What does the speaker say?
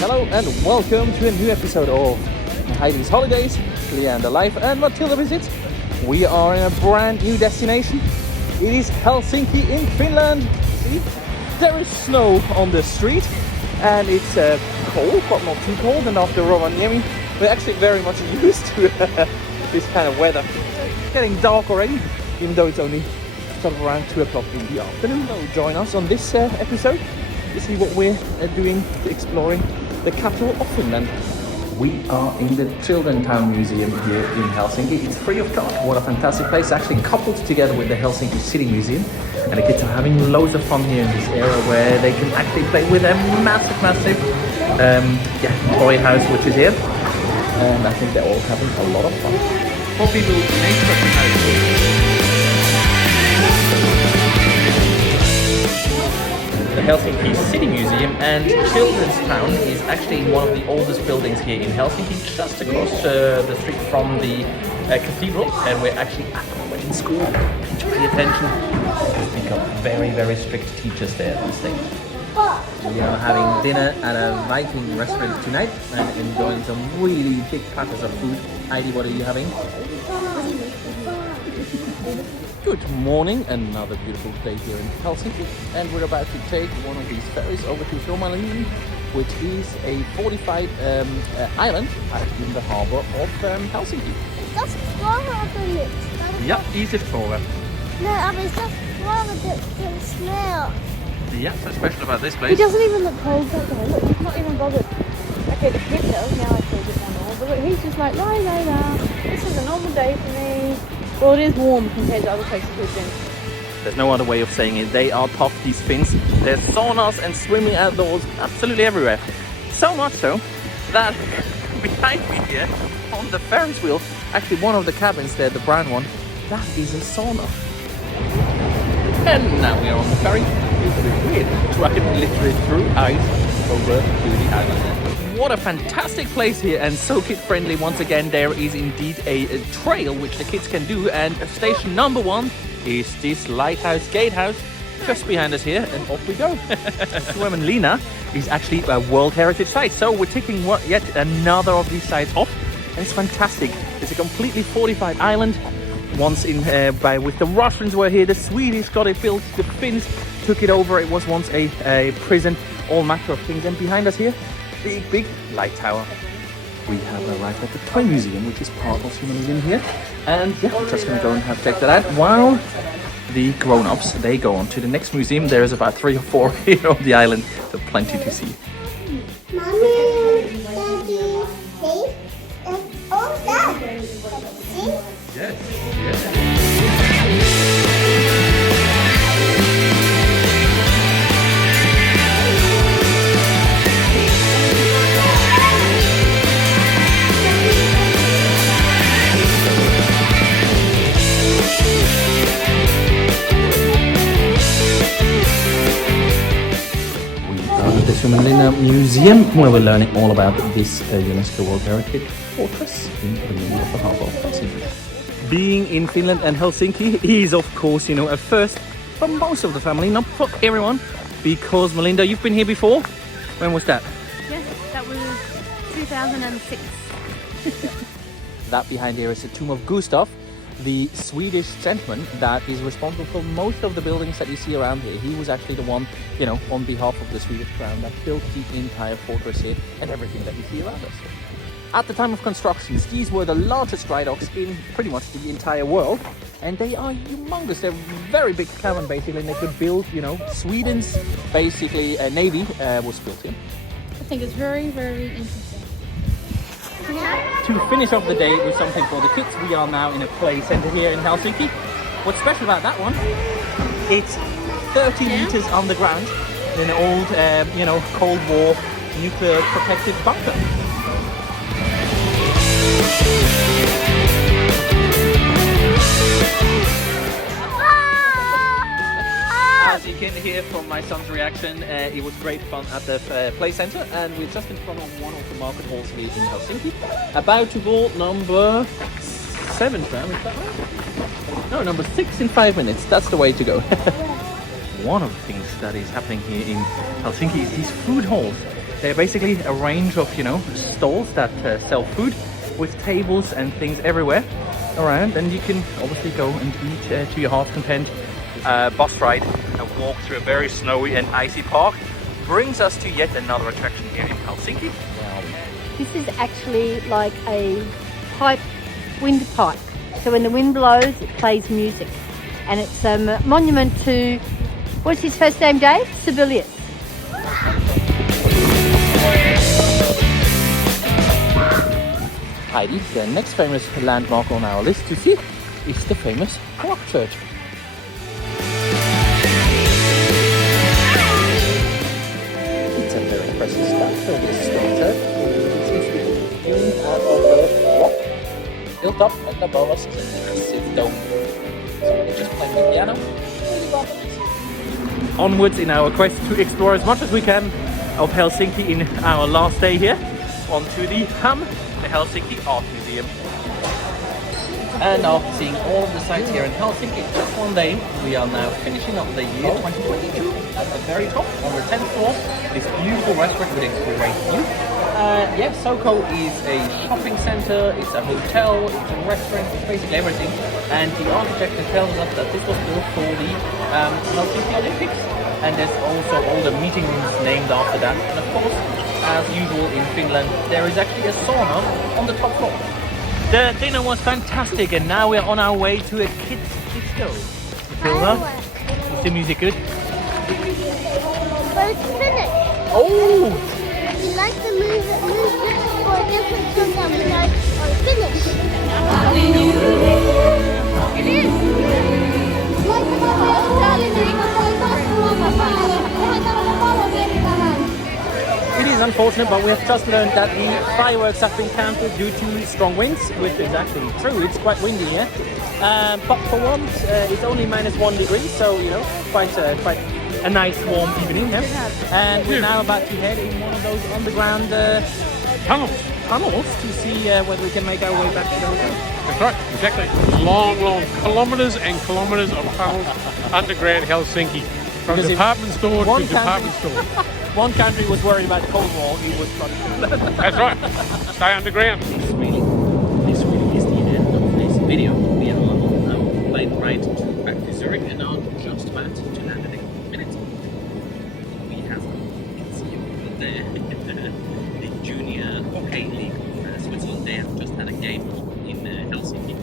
Hello and welcome to a new episode of Heidi's Holidays, Leander Life and Matilda Visits. We are in a brand new destination. It is Helsinki in Finland. See, there is snow on the street and it's cold, but not too cold. And after Rovaniemi, we're actually very much used to this kind of weather. It's getting dark already, even though it's only sort of around 2 o'clock in the afternoon. So join us on this episode to see what we're doing, exploring the capital of Finland. We are in the Children's Town Museum here in Helsinki. It's free of charge. What a fantastic place, actually coupled together with the Helsinki City Museum. And the kids are having loads of fun here in this area where they can actually play with a massive toy house which is here. And I think they're all having a lot of fun. For people who make such a house. The Helsinki City Museum and Children's Town is actually one of the oldest buildings here in Helsinki, just across the street from the cathedral, and we're actually at the wedding school. Pay attention, we've got very strict teachers there these days. We are having dinner at a Viking restaurant tonight and enjoying some really big platters of food. Heidi, what are you having? Good morning, another beautiful day here in Helsinki, and we're about to take one of these ferries over to Suomenlinna, which is a fortified island out in the harbour of Helsinki. Just flower of the lips. Yeah, easy flora. No, I mean, it's just flower that can smell. Yeah, so special about this place. He doesn't even look cold that way. Look, he's not even bothered. Okay, the kid does. Now I feel it more. But look, he's just like, la. This is a normal day for me. Well, it is warm compared to other places we've been. There's no other way of saying it. They are tough, these Finns. There's saunas and swimming outdoors absolutely everywhere. So much so that behind me here on the Ferris wheel, actually one of the cabins there, the brown one, that is a sauna. And now we are on the ferry. It's a bit weird. Driving literally through ice over to the island. What a fantastic place here, and so kid friendly. Once again, there is indeed a trail which the kids can do, and station number 1 is this lighthouse gatehouse just behind us here, and off we go. Suomenlinna is actually a World Heritage site, so we're taking yet another of these sites off, and it's fantastic. It's a completely fortified island. Once with the Russians were here, the Swedish got it built, the Finns took it over. It was once a prison, all matter of things. And behind us here, big light tower. We have arrived at the toy museum, which is part of the museum here, and yeah, we're just gonna go and have check that out while the grown-ups they go on to the next museum. There is about 3 or 4 here on the island, so plenty to see. Mommy, Daddy, see? Oh, Dad. See? Yes. The Suomenlinna Museum, where we're learning all about this UNESCO World Heritage fortress in the middle of the harbour of Helsinki. Being in Finland and Helsinki is, of course, a first for most of the family, not for everyone, because Melinda, you've been here before. When was that? Yes, that was 2006. That behind here is the tomb of Gustav, the Swedish gentleman that is responsible for most of the buildings that you see around here. He was actually the one, on behalf of the Swedish crown that built the entire fortress here and everything that you see around us. At the time of construction, these were the largest dry docks in pretty much the entire world, and they are humongous. They're very big cavern basically, and they could build, Sweden's basically navy was built here. I think it's very interesting. To finish off the day with something for the kids, we are now in a play centre here in Helsinki. What's special about that one? It's 30 meters underground in an old, Cold War nuclear protected bunker. As you can hear from my son's reaction, it was great fun at the play centre, and we're just in front of one of the market halls here in Helsinki. About to board number 7 tram, is that right? No, number 6 in 5 minutes. That's the way to go. One of the things that is happening here in Helsinki is these food halls. They're basically a range of, you know, stalls that sell food with tables and things everywhere around, and you can obviously go and eat to your heart's content. Bus ride, a walk through a very snowy and icy park brings us to yet another attraction here in Helsinki. This is actually like a wind pipe. So when the wind blows, it plays music. And it's a monument to, what's his first name, Dave? Sibelius. Heidi, the next famous landmark on our list to see is the famous clock church. It's a very impressive structure, this stone church. It seems to be hewn out of the rock, built up at the above us as a massive dome. So we're just playing the piano. Really lovely. Onwards in our quest to explore as much as we can of Helsinki in our last day here, onto the the Helsinki Art Museum. And after seeing all of the sites here in Helsinki just one day, we are now finishing up the year 2022 at the very top on the 10th floor. This beautiful restaurant with a great view. Yeah, Soko is a shopping center, it's a hotel, it's a restaurant, it's basically everything. And the architecture tells us that this was built for the Helsinki Olympics. And there's also all the meeting rooms named after that. And of course, as usual in Finland, there is actually a sauna on the top floor. The dinner was fantastic, and now we're on our way to a kids disco. Matilda, is the music good? But it's Finnish. Oh! We like the music for a different song that we like on Finnish. It is. It is unfortunate, but we have just learned that the fireworks have been cancelled due to strong winds, which is actually true. It's quite windy here. But for once, it's only -1 degree, so you know, quite a nice warm evening here. And we're now about to head in one of those underground tunnels to see whether we can make our way back to the hotel. That's right, exactly. Long kilometres and kilometres of tunnels underground Helsinki. From Because department store to one department store. One country was worried about the Cold War, it was probably That's right. Stay underground. This really is the end of this video. We are on our plane ride back to Zurich and are just about to land in a minute. We have, you can see over there, the Junior Hockey League of Switzerland. They have just had a game in Helsinki.